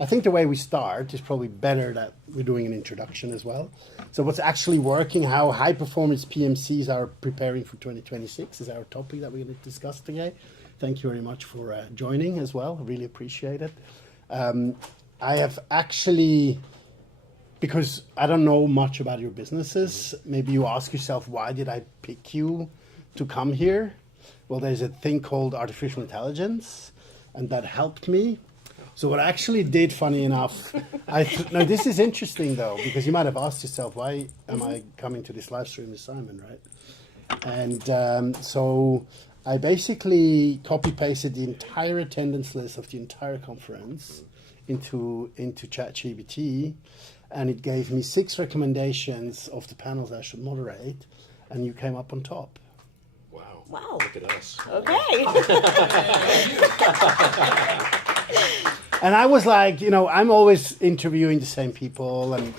I think the way we start is probably better that we're doing an introduction as well. So what's actually working, how high-performance PMCs are preparing for 2026 is our topic that we're going to discuss today. Thank you very much for joining as well. I really appreciate it. I have actually, because I don't know much about your businesses, maybe you ask yourself, why did I pick you to come here? Well, there's a thing called artificial intelligence, and that helped me. So what I actually did, funny enough, now this is interesting though, because you might have asked yourself, why am I coming to this live stream with Simon, right? And so I basically copy-pasted the entire attendance list of the entire conference into ChatGPT, and it gave me 6 recommendations of the panels I should moderate, and you came up on top. Wow. Look at us. Okay. And I was like, I'm always interviewing the same people and,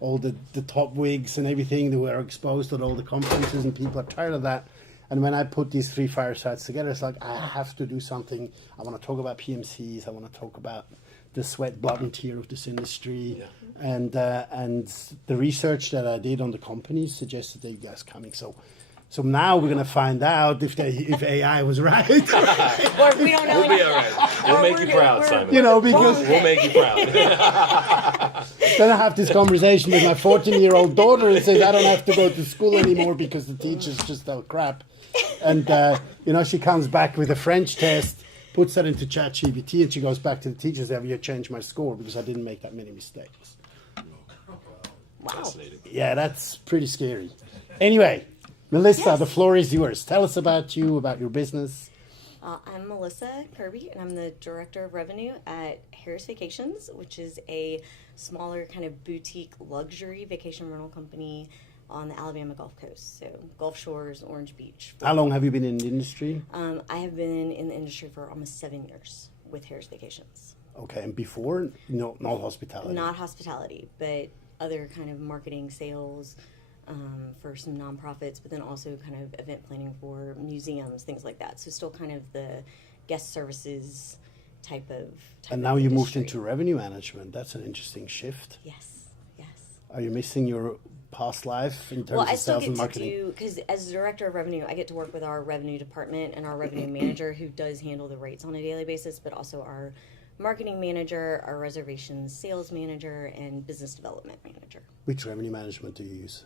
all the top wigs and everything that were exposed at all the conferences, and people are tired of that. And when I put these 3 firesides together, it's like, I have to do something. I want to talk about PMCs. I want to talk about the sweat, blood, and tear of this industry. Yeah. And the research that I did on the companies suggested that you guys coming. So now we're going to find out if AI was right. Or if we don't know. We'll be all right. We'll make you proud, Simon. Because we'll make you proud. Then I have this conversation with my 14-year-old daughter and says, I don't have to go to school anymore because the teachers just tell crap. And, she comes back with a French test, puts that into ChatGPT, and she goes back to the teachers, have you changed my score because I didn't make that many mistakes. Wow. Fascinating. Yeah, that's pretty scary. Anyway, Melissa, Yes. The floor is yours. Tell us about you, about your business. I'm Melissa Kirby, and I'm the Director of Revenue at Harris Vacations, which is a smaller kind of boutique luxury vacation rental company on the Alabama Gulf Coast. So Gulf Shores, Orange Beach. How long have you been in the industry? I have been in the industry for almost 7 years with Harris Vacations. Okay, and before? No, not hospitality. Not hospitality, but other kind of marketing, sales, for some nonprofits, but then also kind of event planning for museums, things like that. So still kind of the guest services type of And now you moved industry. into revenue management. That's an interesting shift. Yes. Are you missing your past life in terms Well, I of still sales and get to marketing? do, because as Director of Revenue, I get to work with our revenue department and our revenue manager, who does handle the rates on a daily basis, but also our marketing manager, our reservations sales manager, and business development manager. Which revenue management do you use?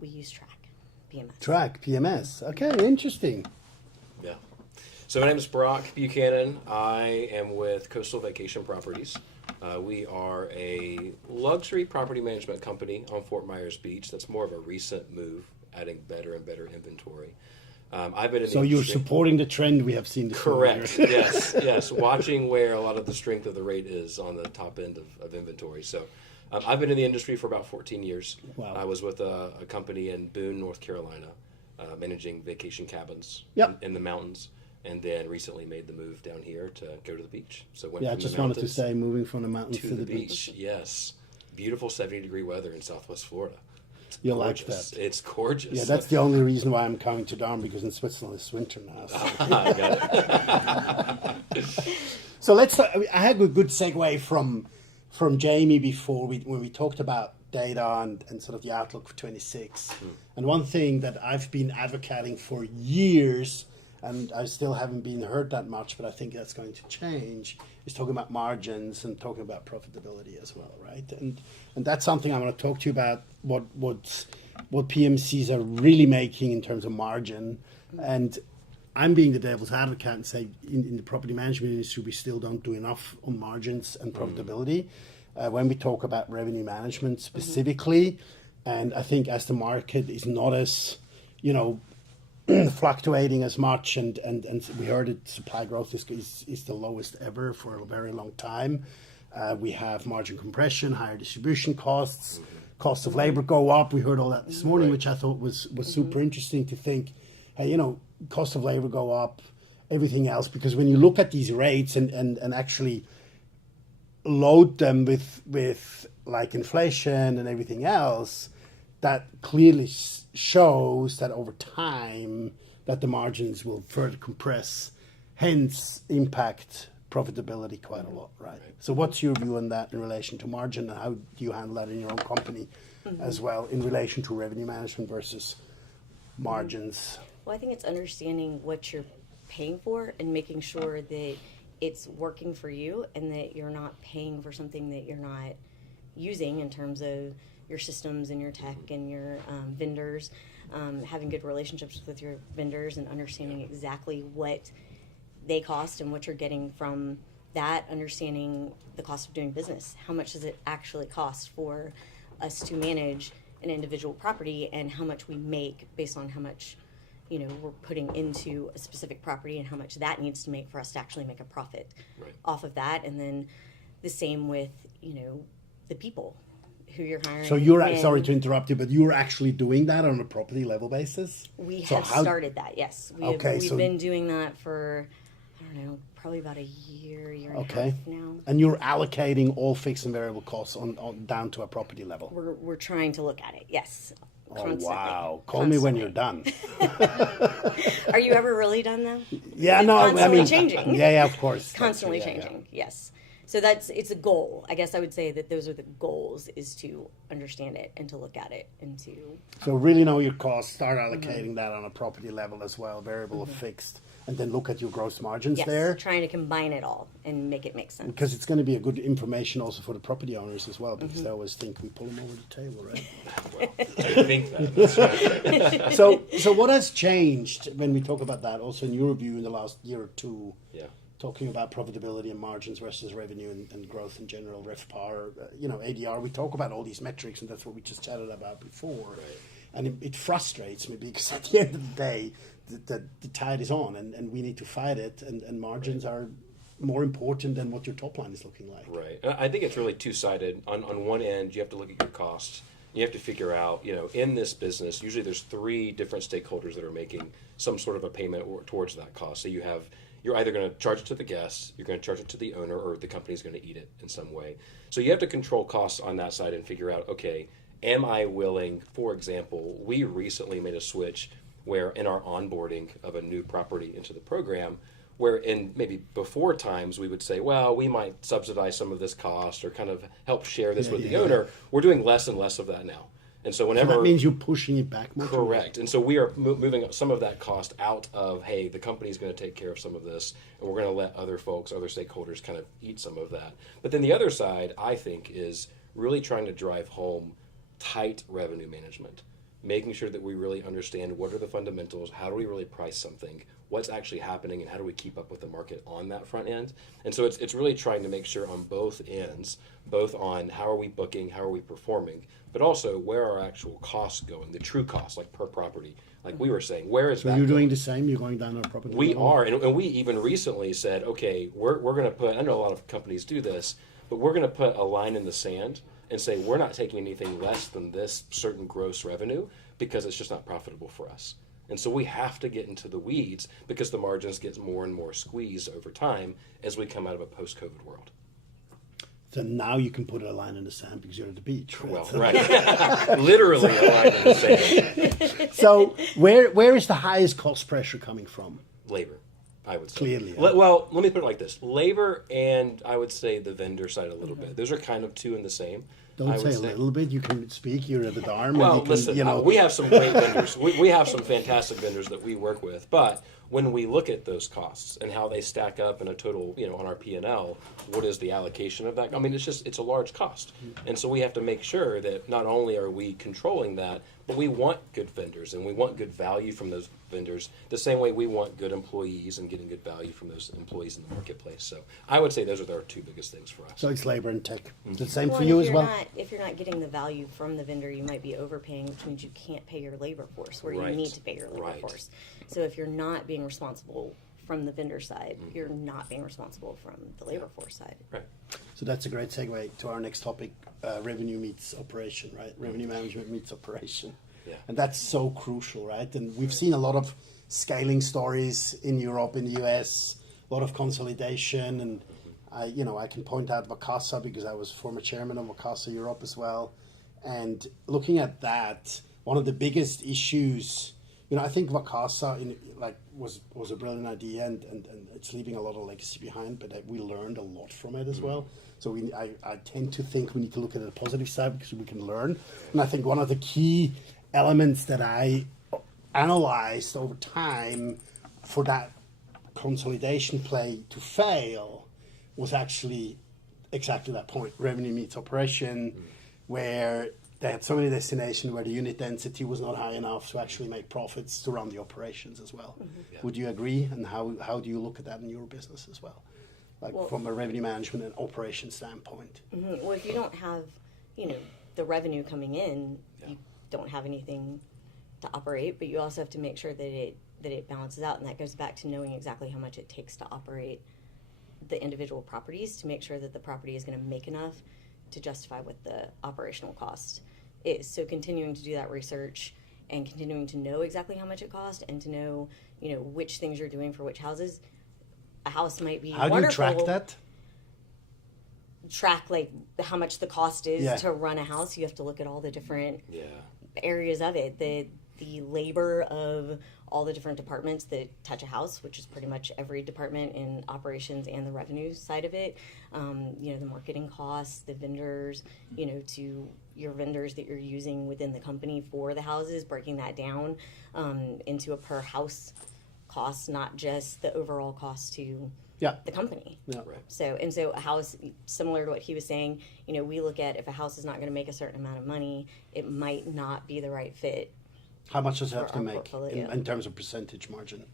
We use Track, PMS. Track, PMS. Okay, interesting. Yeah. So my name is Brock Buchanan. I am with Coastal Vacation Properties. We are a luxury property management company on Fort Myers Beach. That's more of a recent move, adding better and better inventory. I've been in the So you're industry. supporting the trend we have seen this Correct. year. Yes. Watching where a lot of the strength of the rate is on the top end of inventory. So I've been in the industry for about 14 years. Wow. I was with a company in Boone, North Carolina, managing vacation cabins Yep. in the mountains, and then recently made the move down here to go to the beach. So went Yeah, I from just the wanted to mountains say, moving from the mountains to the beach. Yes. Beautiful 70-degree weather in Southwest Florida. You'll like Gorgeous. that. It's gorgeous. Yeah, that's the only reason why I'm coming to DARM, because in Switzerland it's winter now. So, I got it. so let's. I had a good segue from Jamie before when we talked about data and sort of the outlook for 26. And one thing that I've been advocating for years, and I still haven't been heard that much, but I think that's going to change, is talking about margins and talking about profitability as well, right? And that's something I want to talk to you about, what PMCs are really making in terms of margin. And I'm being the devil's advocate and say in the property management industry, we still don't do enough on margins and profitability. When we talk about revenue management specifically, and I think as the market is not as, fluctuating as much, and we heard that supply growth is the lowest ever for a very long time. We have margin compression, higher distribution costs, costs of labor go up. We heard all that this morning, Right. which I thought was super interesting to think, hey, cost of labor go up, everything else, because when you look at these rates and actually load them with like inflation and everything else, that clearly shows that over time that the margins will further compress, hence impact profitability quite a lot, right? So what's your view on that in relation to margin, and how do you handle that in your own company as well in relation to revenue management versus margins? Well, I think it's understanding what you're paying for and making sure that it's working for you and that you're not paying for something that you're not using in terms of your systems and your tech and your vendors. Having good relationships with your vendors and understanding exactly what they cost and what you're getting from that, understanding the cost of doing business. How much does it actually cost for us to manage an individual property, and how much we make based on how much we're putting into a specific property and how much that needs to make for us to actually make a profit off of that. And then the same with the people who you're hiring. So you're, sorry to interrupt you, but you're actually doing that on a property level basis? We have started that, yes. We've been doing that for, I don't know, probably about a year and a half now. And you're allocating all fixed and variable costs on down to a property level? We're trying to look at it, yes. Constantly. Oh, wow. Call me when you're done. Are you ever really done, though? Yeah, no, constantly changing. Yeah, of course. Constantly changing, yes. So it's a goal. I guess I would say that those are the goals, is to understand it and to look at it and to... So really know your costs, start allocating that on a property level as well, variable or fixed, and then look at your gross margins there. Trying to combine it all and make it make sense. Because it's going to be a good information also for the property owners as well, because they always think we pull them over the table, right? Well, I think that. That's right. So what has changed when we talk about that, also in your view in the last year or two? Yeah. Talking about profitability and margins versus revenue and growth in general, RevPAR, ADR. We talk about all these metrics, and that's what we just chatted about before. Right. And it frustrates me because at the end of the day, the tide is on, and we need to fight it, and margins are more important than what your top line is looking like. Right. And I think it's really two-sided. On one end, you have to look at your costs. You have to figure out, in this business, usually there's three different stakeholders that are making some sort of a payment towards that cost. So you're either going to charge it to the guest, you're going to charge it to the owner, or the company's going to eat it in some way. So you have to control costs on that side and figure out, okay, am I willing, for example, we recently made a switch where in our onboarding of a new property into the program, where in maybe before times we would say, well, we might subsidize some of this cost or kind of help share this with the owner. We're doing less and less of that now. And so whenever... So that means you're pushing it back more. Correct. And so we are moving some of that cost out of, hey, the company's going to take care of some of this, and we're going to let other folks, other stakeholders kind of eat some of that. But then the other side, I think, is really trying to drive home tight revenue management, making sure that we really understand what are the fundamentals, how do we really price something, what's actually happening, and how do we keep up with the market on that front end. And so it's really trying to make sure on both ends, both on how are we booking, how are we performing, but also where are our actual costs going, the true costs, like per property. Like we were saying, where is that? So you're doing going? the same? You're going down on a property We level? are, and we even recently said, okay, we're going to put, I know a lot of companies do this, but we're going to put a line in the sand and say we're not taking anything less than this certain gross revenue because it's just not profitable for us. And so we have to get into the weeds because the margins get more and more squeezed over time as we come out of a post-COVID world. So now you can put a line in the sand because you're at the beach. Right? Well, right. Literally a line in the sand. So where is the highest cost pressure coming from? Labor, I would say. Clearly. Well, let me put it like this. Labor and I would say the vendor side a little bit. Those are kind of two in the same. Don't say a little bit. You can speak. You're at the DARM. Well, and you can, listen, we have some great vendors. We have some fantastic vendors that we work with. But when we look at those costs and how they stack up in a total, on our P&L, what is the allocation of that? I mean, it's a large cost. And so we have to make sure that not only are we controlling that, but we want good vendors and we want good value from those vendors the same way we want good employees and getting good value from those employees in the marketplace. So I would say those are our two biggest things for us. So it's labor and tech. The same for and you if as you're well? if you're not getting the value from the vendor, you might be overpaying, which means you can't pay your labor force where Right. you need to pay your labor force. So if you're not being responsible from the vendor side, you're not being responsible from the labor force side. Right. So that's a great segue to our next topic, revenue meets operation, right? Revenue management meets operation. Yeah. And that's so crucial, right? And we've seen a lot of scaling stories in Europe, in the US, a lot of consolidation. And I can point out Vacasa because I was former chairman of Vacasa Europe as well. And looking at that, one of the biggest issues I think Vacasa was a brilliant idea, and it's leaving a lot of legacy behind. But we learned a lot from it as well. So I tend to think we need to look at the positive side because we can learn. And I think one of the key elements that I analyzed over time for that consolidation play to fail was actually exactly that point: revenue meets operation, where they had so many destinations where the unit density was not high enough to actually make profits to run the operations as well. Yeah. Would you agree? And how do you look at that in your business as well? From a revenue management and operation standpoint. Well, if you don't have, the revenue coming in, you don't have anything to operate, but you also have to make sure that it balances out, and that goes back to knowing exactly how much it takes to operate the individual properties to make sure that the property is going to make enough to justify what the operational cost is. So continuing to do that research and continuing to know exactly how much it costs and to know, which things you're doing for which houses. A house might be How wonderful. do you track that? Track how much the cost is Yeah. to run a house. You have to look at all the different Yeah. areas of it. The labor of all the different departments that touch a house, which is pretty much every department in operations and the revenue side of it. The marketing costs, the vendors, to your vendors that you're using within the company for the houses, breaking that down into a per house cost, not just the overall cost to the company. Yeah. Right. So a house, similar to what he was saying, we look at if a house is not going to make a certain amount of money, it might not be the right fit. How much does it For have to our make portfolio. in terms of percentage margin?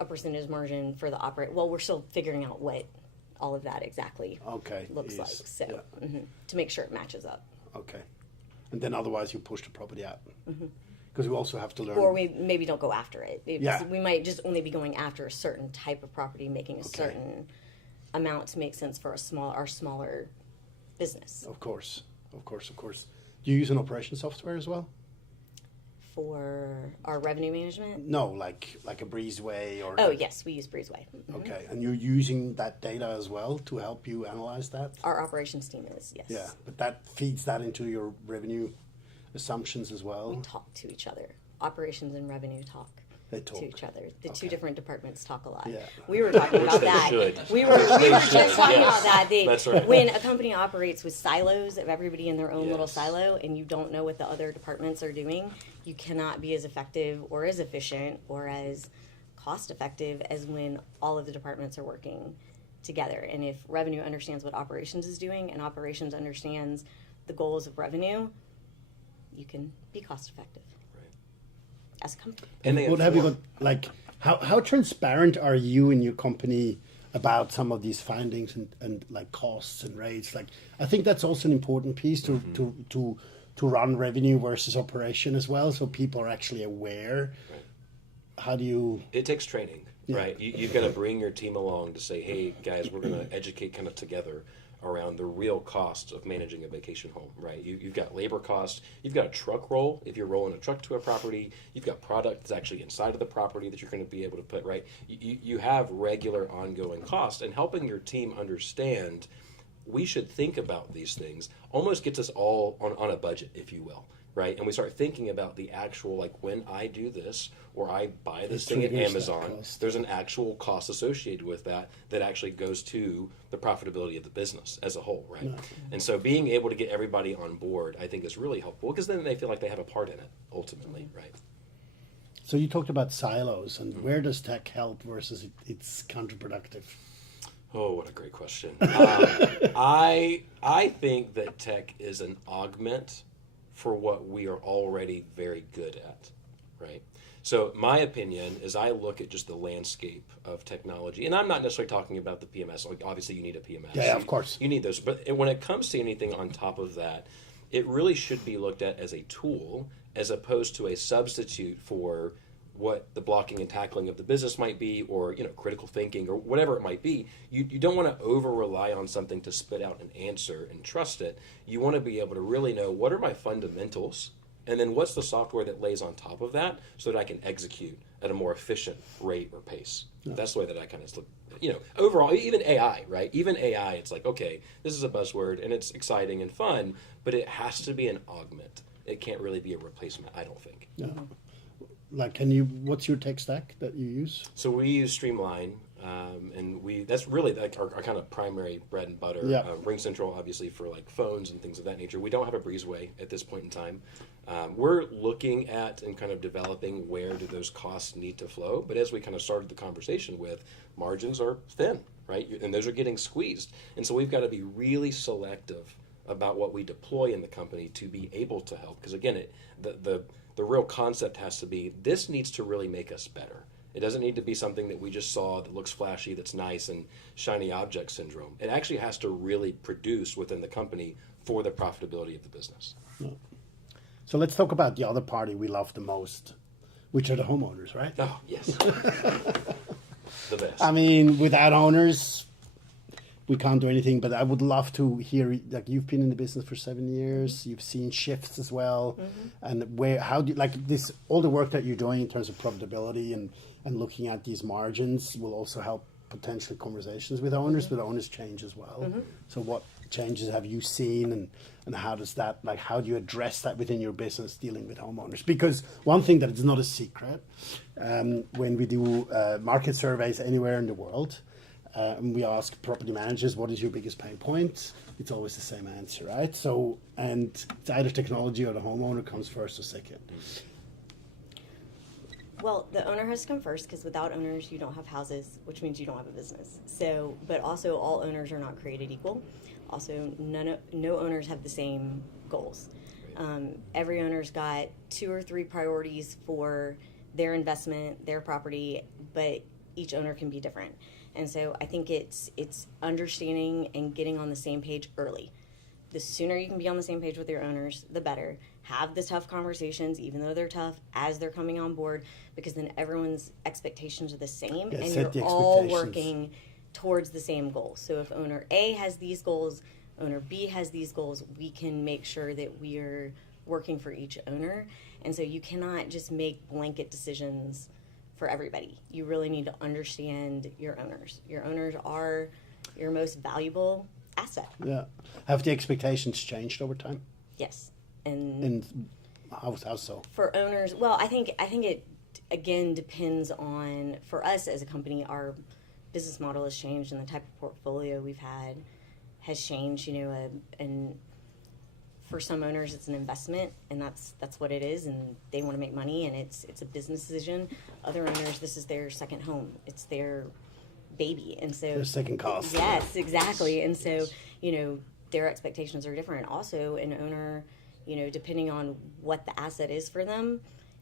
A percentage margin for the operate. Well, we're still figuring out what all of that exactly looks is- like. So yeah. To make sure it matches up. Okay. And then otherwise you push the property out. Because we also have to learn. Or we maybe don't go after it. Yeah. We might just only be going after a certain type of property, making a certain amount to make sense for our smaller business. Of course. Do you use an operation software as well? For our revenue management? No, like a Breezeway or. Oh, yes, we use Breezeway. Okay, and you're using that data as well to help you analyze that? Our operations team is, yes. Yeah, but that feeds that into your revenue assumptions as well? We talk to each other. Operations and revenue talk. They talk. To each other. The two Okay. different departments talk a lot. Yeah. We were talking about they that. should. We were just talking yes. about that. That's right. When a company operates with silos of everybody in their own little Yes. silo, and you don't know what the other departments are doing, you cannot be as effective or as efficient or as cost effective as when all of the departments are working together. And if revenue understands what operations is doing and operations understands the goals of revenue, you can be cost effective as a company. And they What have you got, inform- how transparent are you in your company about some of these findings and like costs and rates? Like, I think that's also an important piece to run revenue versus operation as well, so people are actually aware. Right. How do you? It takes training, right? You've got to bring your team along to say, hey, guys, we're going to educate kind of together around the real costs of managing a vacation home, right? You've got labor costs, you've got a truck roll, if you're rolling a truck to a property, you've got product that's actually inside of the property that you're going to be able to put, right? You have regular ongoing costs, and helping your team understand we should think about these things almost gets us all on a budget, if you will, right? And we start thinking about the actual, like, when I do this or I buy this thing at triggers that Amazon, cost. there's an actual cost associated with that actually goes to the profitability of the business as a whole, right? And so being able to get everybody on board, I think, is really helpful because then they feel like they have a part in it ultimately, right? So you talked about silos, and where does tech help versus it's counterproductive? Oh, what a great question. I think that tech is an augment for what we are already very good at, right? So my opinion is I look at just the landscape of technology, and I'm not necessarily talking about the PMS. Like, obviously, you need a PMS. Yeah, of course. You need those. But when it comes to anything on top of that, it really should be looked at as a tool as opposed to a substitute for what the blocking and tackling of the business might be, or critical thinking, or whatever it might be. You don't want to over rely on something to spit out an answer and trust it. You want to be able to really know what are my fundamentals, and then what's the software that lays on top of that so that I can execute at a more efficient rate or pace. That's the way that I kind of look. Overall, even AI, right? Even AI, it's like, okay, this is a buzzword and it's exciting and fun, but it has to be an augment. It can't really be a replacement, I don't think. Yeah. Like, what's your tech stack that you use? So we use Streamline, and that's really like our kind of primary bread and butter. Yeah. Ring Central, obviously, for like phones and things of that nature. We don't have a breezeway at this point in time. We're looking at and kind of developing where do those costs need to flow. But as we kind of started the conversation with, margins are thin, right? And those are getting squeezed. And so we've got to be really selective about what we deploy in the company to be able to help. Because again, the real concept has to be, this needs to really make us better. It doesn't need to be something that we just saw that looks flashy, that's nice, and shiny object syndrome. It actually has to really produce within the company for the profitability of the business. Yeah. So let's talk about the other party we love the most, which are the homeowners, right? Oh, yes. The best. I mean, without owners, we can't do anything. But I would love to hear, like, you've been in the business for 7 years. You've seen shifts as well, and how do you, like this? All the work that you're doing in terms of profitability and looking at these margins will also help potentially conversations with owners. But owners change as well. So what changes have you seen, and how does that, like, how do you address that within your business dealing with homeowners? Because one thing that is not a secret, when we do market surveys anywhere in the world, and we ask property managers, what is your biggest pain point? It's always the same answer, right? So, and it's either technology or the homeowner comes first or second. Well, the owner has to come first, because without owners, you don't have houses, which means you don't have a business. So, but also all owners are not created equal. Also, no owners have the same goals. Every owner's got 2 or 3 priorities for their investment, their property, but each owner can be different. And so I think it's understanding and getting on the same page early. The sooner you can be on the same page with your owners, the better. Have the tough conversations, even though they're tough, as they're coming on board, because then everyone's expectations are the same, Yeah, and set the you're all expectations. working towards the same goal. So if owner A has these goals, owner B has these goals, we can make sure that we are working for each owner. And so you cannot just make blanket decisions for everybody. You really need to understand your owners. Your owners are your most valuable asset. Yeah. Have the expectations changed over time? Yes. And And how so? for owners, well, I think it again depends on, for us as a company, our business model has changed and the type of portfolio we've had has changed, and for some owners it's an investment, and that's what it is, and they want to make money, and it's a business decision. Other owners, this is their second home. It's their baby. And so Their second cost. Yes, exactly. And so, their expectations are different. Also, an owner, depending on what the asset is for them,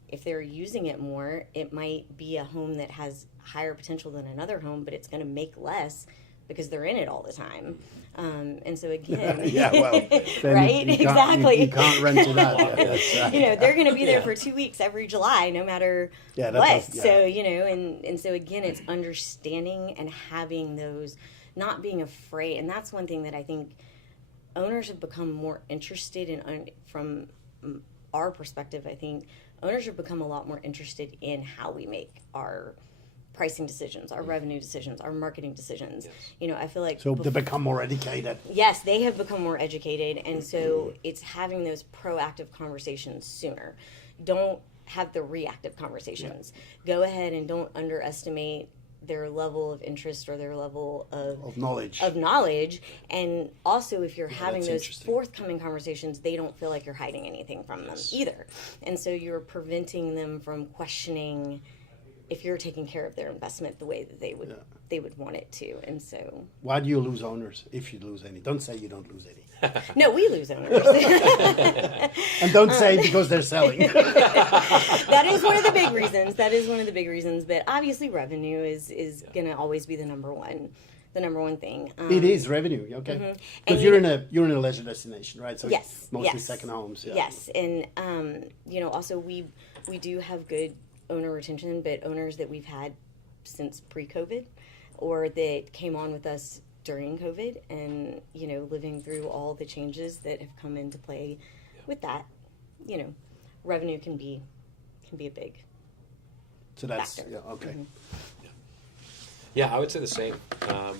if they're using it more, it might be a home that has higher potential than another home, but it's going to make less because they're in it all the time. And so again, Yeah, well, then right? Exactly. You can't rent it out. Yeah, that's right. They're going to be there for 2 weeks every July, no matter Yeah, that what. does- yeah. So, and so again, it's understanding and having those, not being afraid. And that's one thing that I think owners have become more interested in, from our perspective. I think owners have become a lot more interested in how we make our pricing decisions, our revenue decisions, our marketing decisions. I feel like So they become more educated. yes, they have become more educated, and so it's having those proactive conversations sooner. Don't have the reactive conversations. Go ahead and don't underestimate their level of interest or their level Of knowledge. And also, if you're having that's those interesting. forthcoming conversations, they don't feel like you're hiding anything from them either. And so you're preventing them from questioning if you're taking care of their investment the way that they would want it to. And so Why do you lose owners, if you lose any? Don't say you don't lose any. no, we lose owners. And don't say because they're selling. That is one of the big reasons. But obviously, revenue is going to always be the number one thing. It is revenue, okay? And Because you're in a leisure destination, right? So Yes, it's mostly yes. second homes. Yeah. Yes, and also we do have good owner retention, but owners that we've had since pre-COVID, or that came on with us during COVID, and living through all the changes that have come into play with that, revenue can be a big So that's factor. yeah, okay. Yeah, I would say the same.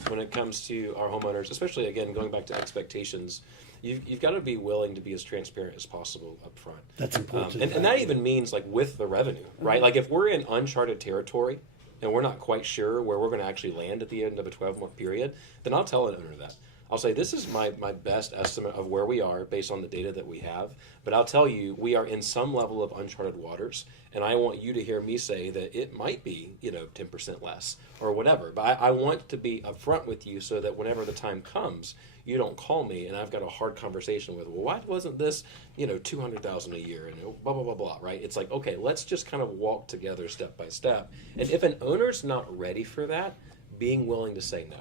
When it comes to our homeowners, especially again going back to expectations, you've got to be willing to be as transparent as possible up front. That's important. And that even means like with the revenue, right? Like if we're in uncharted territory and we're not quite sure where we're going to actually land at the end of a 12-month period, then I'll tell an owner that. I'll say, this is my best estimate of where we are based on the data that we have. But I'll tell you, we are in some level of uncharted waters. And I want you to hear me say that it might be, 10% less or whatever. But I want to be upfront with you so that whenever the time comes, you don't call me and I've got a hard conversation with, well, why wasn't this, $200,000 a year and blah, blah, blah, blah, right? It's like, okay, let's just kind of walk together step by step. And if an owner's not ready for that, being willing to say no.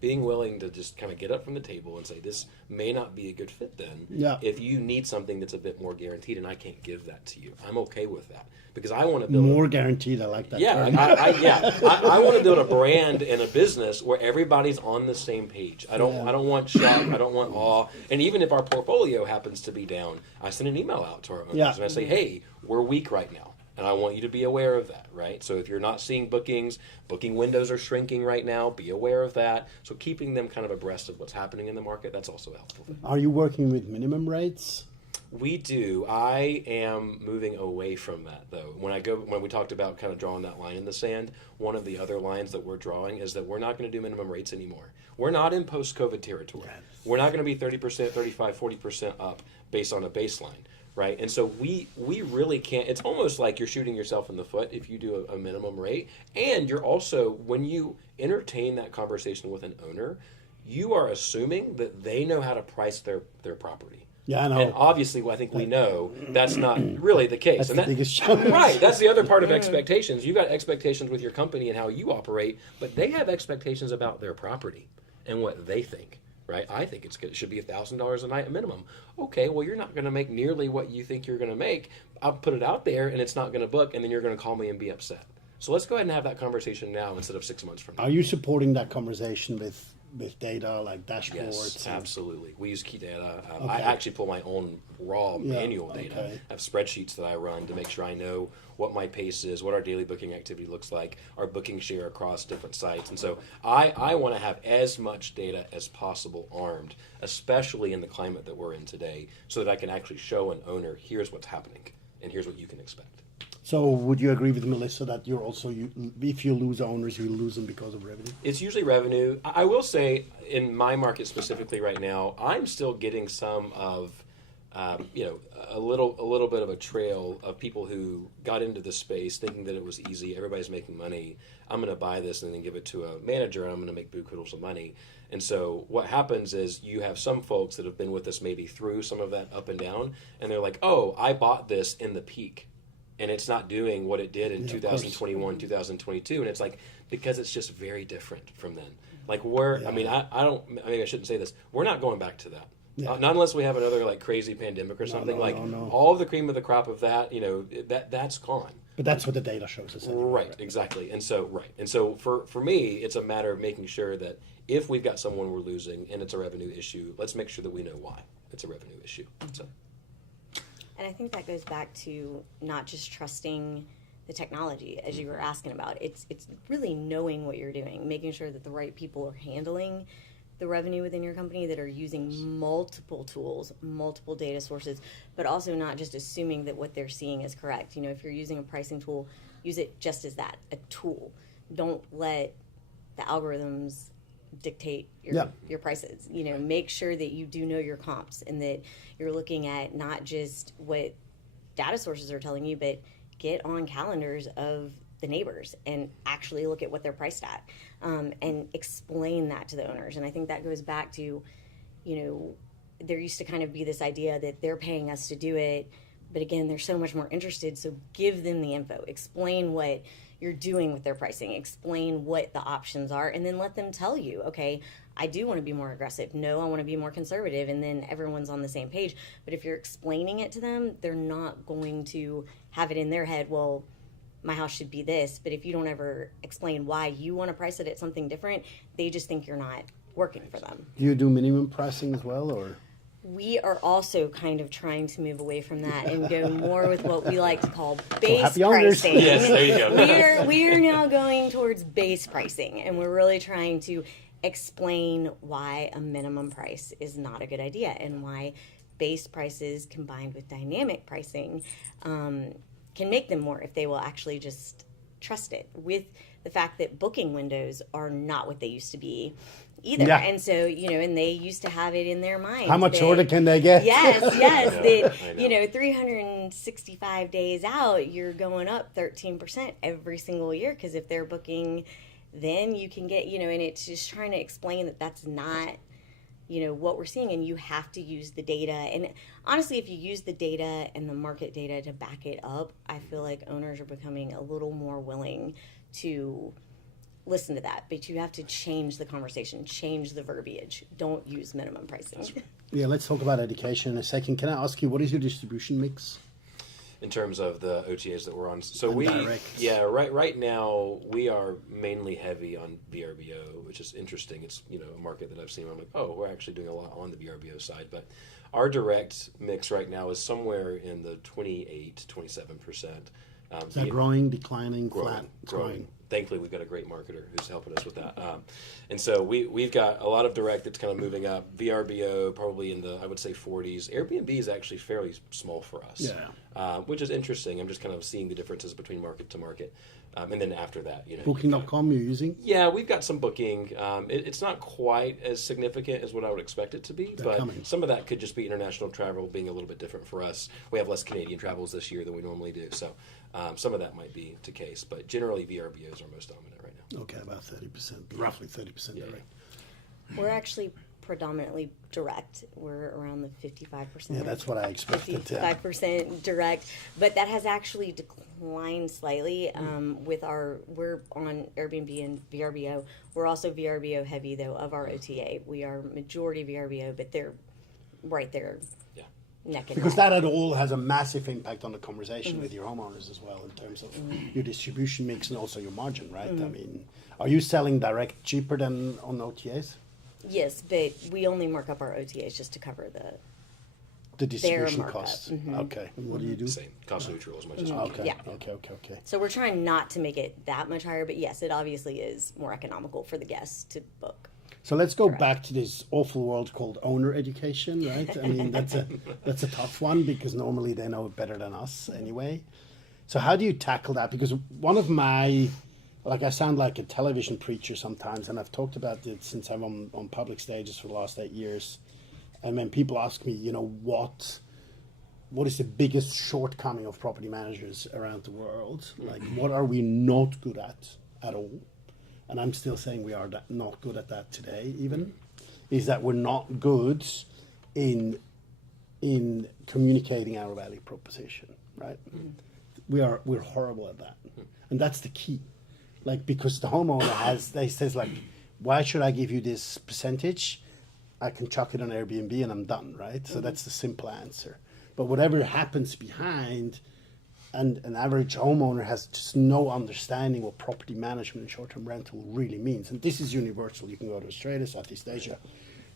Being willing to just kind of get up from the table and say, this may not be a good fit then. Yeah. If you need something that's a bit more guaranteed and I can't give that to you, I'm okay with that. Because I want to build more guaranteed. I like that. Yeah, term. I want to build a brand and a business where everybody's on the same page. I don't want shock. I don't want awe. And even if our portfolio happens to be down, I send an email out to our owners and I say, hey, we're weak right now. And I want you to be aware of that, right? So if you're not seeing bookings, booking windows are shrinking right now, be aware of that. So keeping them kind of abreast of what's happening in the market, that's also a helpful thing. Are you working with minimum rates? We do. I am moving away from that, though. When we talked about kind of drawing that line in the sand, one of the other lines that we're drawing is that we're not going to do minimum rates anymore. We're not in post-COVID territory. Yes. We're not going to be 30%, 35%, 40% up based on a baseline. Right, and so we really can't. It's almost like you're shooting yourself in the foot if you do a minimum rate, and you're also, when you entertain that conversation with an owner, you are assuming that they know how to price their property. Yeah, I know. And obviously, I think we know that's not really the case. That's and the biggest challenge. Right, that's the other part of expectations. You've got expectations with your company and how you operate, but they have expectations about their property and what they think. Right, I think it should be $1,000 a night a minimum. Okay, well, you're not going to make nearly what you think you're going to make. I'll put it out there, and it's not going to book, and then you're going to call me and be upset. So let's go ahead and have that conversation now instead of 6 months from now. Are you supporting that conversation with data like dashboards? Yes, absolutely. We use key data. I actually pull my own raw manual data. Okay. I have spreadsheets that I run to make sure I know what my pace is, what our daily booking activity looks like, our booking share across different sites. And so I want to have as much data as possible armed, especially in the climate that we're in today, so that I can actually show an owner, here's what's happening, and here's what you can expect. So would you agree with Melissa that you're also, if you lose owners, you lose them because of revenue? It's usually revenue. I will say, in my market specifically right now, I'm still getting some of, a little bit of a trail of people who got into this space thinking that it was easy. Everybody's making money. I'm going to buy this and then give it to a manager, and I'm going to make buku some money. And so what happens is you have some folks that have been with us maybe through some of that up and down, and they're like, oh, I bought this in the peak, and it's not doing what it did in 2021, 2022. And it's like, because it's just very different from then. Like I mean, I shouldn't say this. We're not going back to that. Yeah. Not unless we have another like crazy pandemic or something. No. All of the cream of the crop of that, that's gone. But that's what the data shows us. Anyway, right, exactly. And so, for me, it's a matter of making sure that if we've got someone we're losing and it's a revenue issue, let's make sure that we know why it's a revenue issue. So. And I think that goes back to not just trusting the technology, as you were asking about. It's really knowing what you're doing, making sure that the right people are handling the revenue within your company, that are using multiple tools, multiple data sources, but also not just assuming that what they're seeing is correct. If you're using a pricing tool, use it just as that, a tool. Don't let the algorithms dictate your prices. Make sure that you do know your comps and that you're looking at not just what data sources are telling you, but get on calendars of the neighbors and actually look at what they're priced at, and explain that to the owners. And I think that goes back to, there used to kind of be this idea that they're paying us to do it, but again, they're so much more interested. So give them the info, explain what you're doing with their pricing, explain what the options are, and then let them tell you, okay, I do want to be more aggressive. No, I want to be more conservative. And then everyone's on the same page. But if you're explaining it to them, they're not going to have it in their head, well, my house should be this. But if you don't ever explain why you want to price it at something different, they just think you're not working for them. Do you do minimum pricing as well, or? we are also kind of trying to move away from that and go more with what we like to call base happy owners. pricing. Yes, there you go. We are now going towards base pricing, and we're really trying to explain why a minimum price is not a good idea and why base prices combined with dynamic pricing can make them more if they will actually just trust it, with the fact that booking windows are not what they used to be either. Yeah. And so, and they used to have it in their mind. How much shorter can they get? Yes, I know. that, 365 days out, you're going up 13% every single year, because if they're booking, then you can get, and it's just trying to explain that that's not, what we're seeing, and you have to use the data. And honestly, if you use the data and the market data to back it up, I feel like owners are becoming a little more willing to listen to that. But you have to change the conversation, change the verbiage. Don't use minimum pricing. Yeah, let's talk about education in a second. Can I ask you, what is your distribution mix? In terms of the OTAs that we're on, so And direct. right now we are mainly heavy on VRBO, which is interesting. It's a market that I've seen where I'm like, oh, we're actually doing a lot on the VRBO side, but our direct mix right now is somewhere in the 28-27%. Is that growing, declining, flat? It's growing. Thankfully, we've got a great marketer who's helping us with that. And so we've got a lot of direct that's kind of moving up. VRBO probably in the, I would say, 40s. Airbnb is actually fairly small for us, which is interesting. I'm just kind of seeing the differences between market to market. And then after that, Booking.com you're using? Yeah, we've got some booking. It's not quite as significant as what I would expect it to be, but some of that could just be international travel being a little bit different for us. We have less Canadian travels this year than we normally do, so some of that might be the case. But generally, VRBOs are most dominant right now. Okay, about 30%, roughly 30% direct. We're actually predominantly direct. We're around the 55%. Yeah, that's what I expected. 55% direct, but that has actually declined slightly. We're on Airbnb and VRBO. We're also VRBO heavy though of our OTA. We are majority VRBO, but they're right there. Neck and Because neck. that at all has a massive impact on the conversation with your homeowners as well, in terms of your distribution mix and also your margin, right? I mean, are you selling direct cheaper than on OTAs? Yes, but we only mark up our OTAs just to cover The distribution markup. costs. Okay. And what do you do? Same, cost neutral as much as we can. Okay. Yeah. Okay. So we're trying not to make it that much higher, but yes, it obviously is more economical for the guests to book. So let's go back to this awful world called owner education, right? I mean, that's a tough one, because normally they know it better than us anyway. So how do you tackle that? Because one of my, I sound like a television preacher sometimes, and I've talked about it since I'm on public stages for the last 8 years. And when people ask me, what is the biggest shortcoming of property managers around the world? Like, what are we not good at all? And I'm still saying we are not good at that today, even, is that we're not good in communicating our value proposition, right? We're horrible at that. And that's the key. Because the homeowner says, why should I give you this percentage? I can chuck it on Airbnb and I'm done, right? So that's the simple answer. But whatever happens behind, and an average homeowner has just no understanding what property management and short-term rental really means. And this is universal. You can go to Australia, Southeast Asia,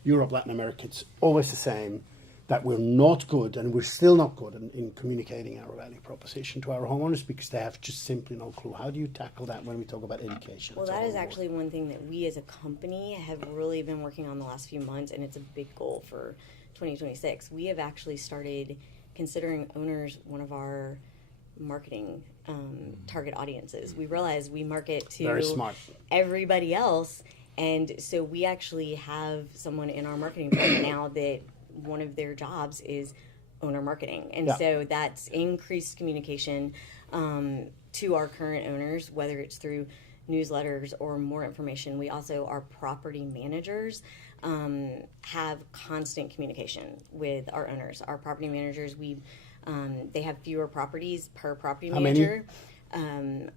Europe, Latin America. It's always the same, that we're not good, and we're still not good in communicating our value proposition to our homeowners, because they have just simply no clue. How do you tackle that when we talk about education? Well, that is actually one thing that we as a company have really been working on the last few months, and it's a big goal for 2026. We have actually started considering owners one of our marketing target audiences. We realize we market to Very smart. everybody else, and so we actually have someone in our marketing department now that one of their jobs is owner marketing, and so that's increased communication to our current owners, whether it's through newsletters or more information. We also, our property managers have constant communication with our owners. Our property managers, they have fewer properties per property manager. I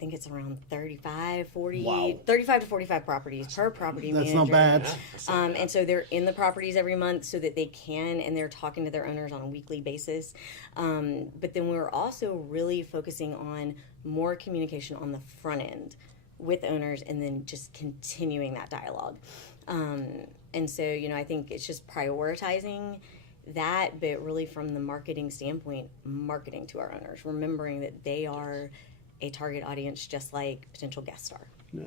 think it's around 35 to 45 properties per property manager. That's not bad. And so they're in the properties every month so that they can, and they're talking to their owners on a weekly basis. But then we're also really focusing on more communication on the front end with owners, and then just continuing that dialogue. And so, I think it's just prioritizing that, but really from the marketing standpoint, marketing to our owners, remembering that they are a target audience just like potential guest star. Yeah.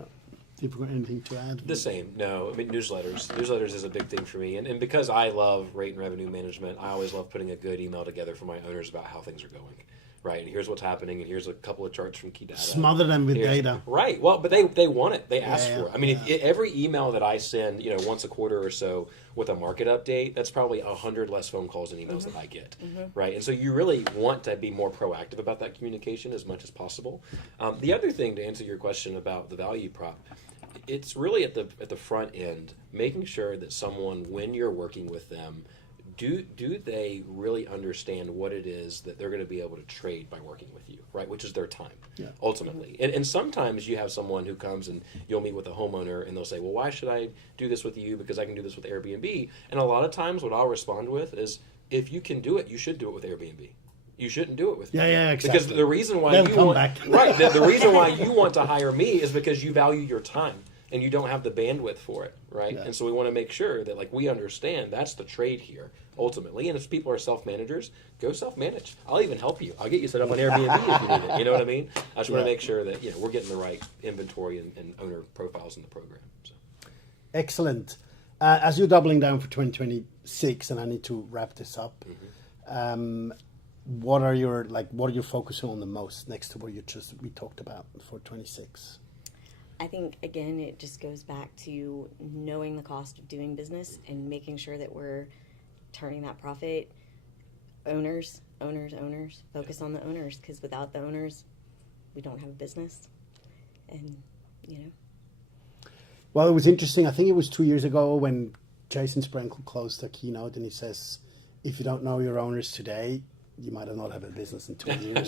If you've got anything to add? The same. No, I mean, newsletters. Newsletters is a big thing for me. And because I love rate and revenue management, I always love putting a good email together for my owners about how things are going. Right, and here's what's happening, and here's a couple of charts from key data. Smother them with data. Right. Well, but they want it. They ask Yeah, for it. I mean, every email that I send, once a quarter or so with a market update, that's probably 100 less phone calls and emails that I get. Right, and so you really want to be more proactive about that communication as much as possible. The other thing, to answer your question about the value prop, it's really at the front end, making sure that someone, when you're working with them, do they really understand what it is that they're going to be able to trade by working with you, right? Which is their time, ultimately. And sometimes you have someone who comes and you'll meet with a homeowner and they'll say, well, why should I do this with you? Because I can do this with Airbnb. And a lot of times what I'll respond with is, if you can do it, you should do it with Airbnb. You shouldn't do it with me. Yeah, exactly. Because the reason why They'll you come want, back. right, the reason why you want to hire me is because you value your time. And you don't have the bandwidth for it, right? Yeah. And so we want to make sure that we understand that's the trade here, ultimately. And if people are self-managers, go self-manage. I'll even help you. I'll get you set up on Airbnb if you need it. You know what I mean? I just want to make sure that we're getting the right inventory and owner profiles in the program. So. Excellent. As you're doubling down for 2026, and I need to wrap this up, what are you focusing on the most next to what we talked about for 26? I think, again, it just goes back to knowing the cost of doing business and making sure that we're turning that profit. Owners, focus on the owners, because without the owners, we don't have a business. And, Well, it was interesting. I think it was 2 years ago when Jason Sprenkle closed the keynote and he says, if you don't know your owners today, you might not have a business in 2 years.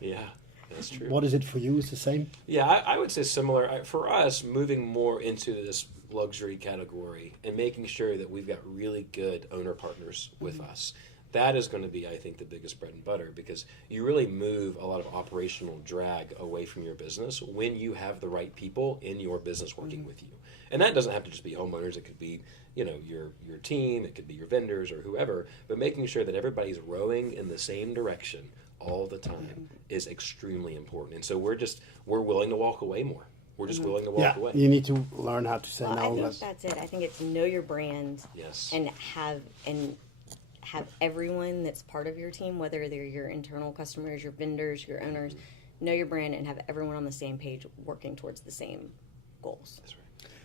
Yeah. That's true. What is it for you? Is the same? Yeah, I would say similar. For us, moving more into this luxury category and making sure that we've got really good owner partners with us, that is going to be, I think, the biggest bread and butter, because you really move a lot of operational drag away from your business when you have the right people in your business working with you. And that doesn't have to just be homeowners. It could be, your team. It could be your vendors or whoever. But making sure that everybody's rowing in the same direction all the time is extremely important. And so we're willing to walk away more. We're just willing to walk away. You need to learn how to say no. I think that's it. I think it's know your brand. Yes. And have everyone that's part of your team, whether they're your internal customers, your vendors, your owners, know your brand and have everyone on the same page working towards the same goals. That's right.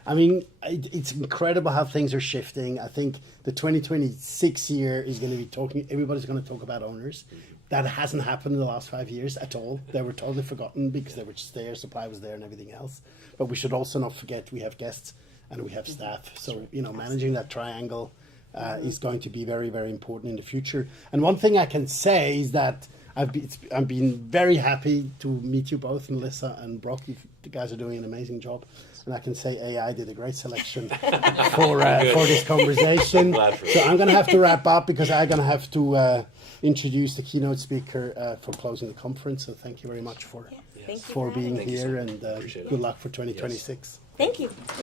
I mean, it's incredible how things are shifting. I think the 2026 year is going to be everybody's going to talk about owners. That hasn't happened in the last 5 years at all. They were totally forgotten because they were just there, supply was there and everything else. But we should also not forget we have guests and we have staff. So, managing that triangle is going to be very, very important in the future. And one thing I can say is that I've been very happy to meet you both, Melissa and Brock. You guys are doing an amazing job. And I can say AI did a great selection for this conversation. So I'm going to have to wrap up because I'm going to have to introduce the keynote speaker for closing the conference. So thank you very much for Thank you being having me. here, and good luck for 2026. Thank you.